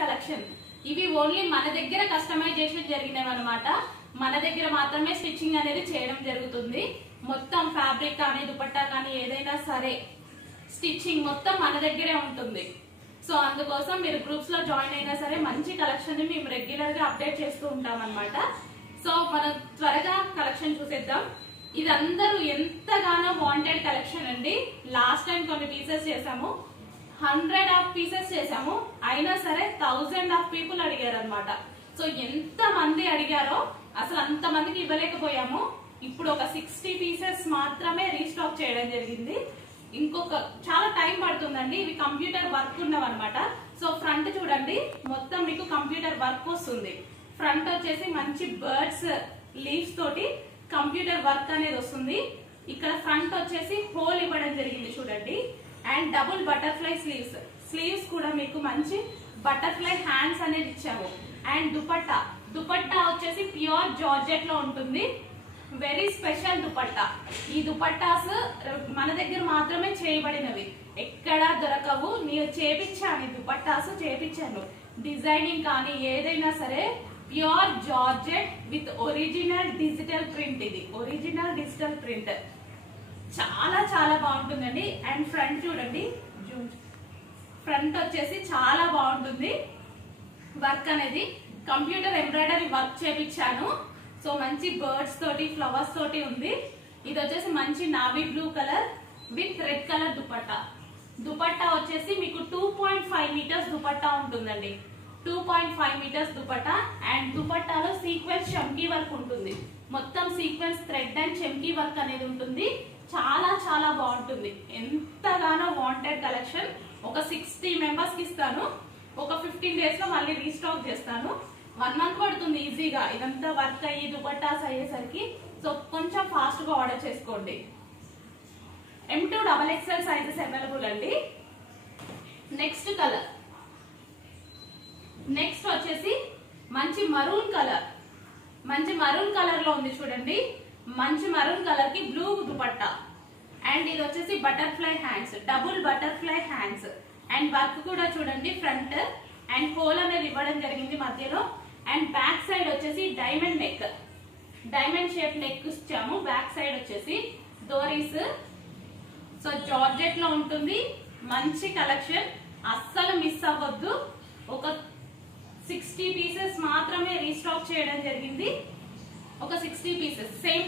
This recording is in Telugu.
కలెక్షన్. ఇవి ఓన్లీ మన దగ్గర కస్టమైజేషన్ జరిగినవి అనమాట. మన దగ్గర మాత్రమే స్టిచ్చింగ్ అనేది చేయడం జరుగుతుంది. మొత్తం ఫ్యాబ్రిక్ కానీ దుపట్టా కానీ ఏదైనా సరే స్టిచ్చింగ్ మొత్తం మన దగ్గరే ఉంటుంది. సో అందుకోసం మీరు గ్రూప్స్ లో జాయిన్ అయినా సరే మంచి కలెక్షన్ ని మేము రెగ్యులర్ గా అప్డేట్ చేస్తూ ఉంటాం అనమాట. సో మనం త్వరగా కలెక్షన్ చూసేద్దాం. ఇది అందరూ ఎంతగానో వాంటెడ్ కలెక్షన్ అండి. లాస్ట్ టైం కొన్ని పీసెస్ చేసాము, 100 ఆఫ్ పీసెస్ చేసాము, అయినా సరే 1000 ఆఫ్ పీపుల్ అడిగారు అనమాట. సో ఎంత మంది అడిగారో అసలు అంత మందికి ఇవ్వలేకపోయాము. ఇప్పుడు ఒక 60 పీసెస్ మాత్రమే రీస్టాక్ చేయడం జరిగింది. ఇంకొక చాలా టైం పడుతుందండి. ఇవి కంప్యూటర్ వర్క్ ఉన్నవన్నమాట. సో ఫ్రంట్ చూడండి, మొత్తం మీకు కంప్యూటర్ వర్క్ వస్తుంది. ఫ్రంట్ వచ్చేసి మంచి బర్డ్స్ లీవ్స్ తోటి కంప్యూటర్ వర్క్ అనేది వస్తుంది. ఇక్కడ ఫ్రంట్ వచ్చేసి హోల్ ఇవ్వడం జరిగింది చూడండి. And double butterfly sleeves, sleeves కూడా మీకు మంచి బటర్ఫ్లై హ్యాండ్స్ అనేది ఇచ్చాము. అండ్ దుపట్టా, దుపట్టా వచ్చేసి ప్యూర్ జార్జెట్ లో ఉంటుంది. Very special dupatta. ఈ దుపట్టాస్ మన దగ్గర మాత్రమే చేయబడినవి, ఎక్కడా దొరకవు. నేను చేపించాను, ఈ దుపట్టాస్ చేపించాను. డిజైనింగ్ కానీ ఏదైనా సరే pure georgette with original digital print. ఇది ఒరిజినల్ డిజిటల్ ప్రింట్, చాలా చాలా బాగుంటుందండి. అండ్ ఫ్రంట్ చూడండి, ఫ్రంట్ వచ్చేసి చాలా బాగుంటుంది. వర్క్ అనేది కంప్యూటర్ ఎంబ్రాయిడరీ వర్క్ చేపించాను. సో మంచి బర్డ్స్ తోటి ఫ్లవర్స్ తోటి ఉంది. ఇది వచ్చేసి మంచి navy blue colour with red colour dupatta. Dupatta వచ్చేసి మీకు 2.5 మీటర్స్ దుపట్టా ఉంటుందండి. 2.5 మీటర్స్ దుపట్టా. అండ్ దుపట్టాలో సీక్వెన్స్ చమ్కీ వర్క్ ఉంటుంది. మొత్తం సీక్వెన్స్ థ్రెడ్ అండ్ చమ్కీ వర్క్ అనేది ఉంటుంది. చాలా చాలా బాగుంటుంది. ఎంతగానో వాంటెడ్ కలెక్షన్. ఒక 60 మెంబర్స్ కి ఇస్తాను. ఒక 15 డేస్ లో మళ్ళీ రీస్టాక్ చేస్తాను. 1 మంత్ పడుతుంది ఈజీగా ఇదంతా వర్క్ అయ్యి దుపట్టాస్ అయ్యేసరికి. సో కొంచెం ఫాస్ట్ గా ఆర్డర్ చేసుకోండి. M2 XXL సైజెస్ అవైలబుల్ అండి. నెక్స్ట్ కలర్, నెక్స్ట్ వచ్చేసి మంచి మరూన్ కలర్. మంచి మరూన్ కలర్ లో ఉంది చూడండి. మంచి మరూన్ కలర్ కి బ్లూ దుపట్టా. అండ్ ఇది వచ్చేసి butterfly hands, double butterfly hands. And work కూడా చూడండి, ఫ్రంట్ అండ్ హోల్ అనేది ఇవ్వడం జరిగింది మధ్యలో. అండ్ బ్యాక్ సైడ్ వచ్చేసి diamond neck, diamond shape neck ఇచ్చాము. బ్యాక్ సైడ్ వచ్చేసి డోరీస్. సో జార్జెట్ లో ఉంటుంది. మంచి కలెక్షన్, అస్సలు మిస్ అవ్వద్దు. ఒక 60 పీసెస్ మాత్రమే రీస్టాక్ చేయడం జరిగింది. ఒక 60 పీసెస్ సేమ్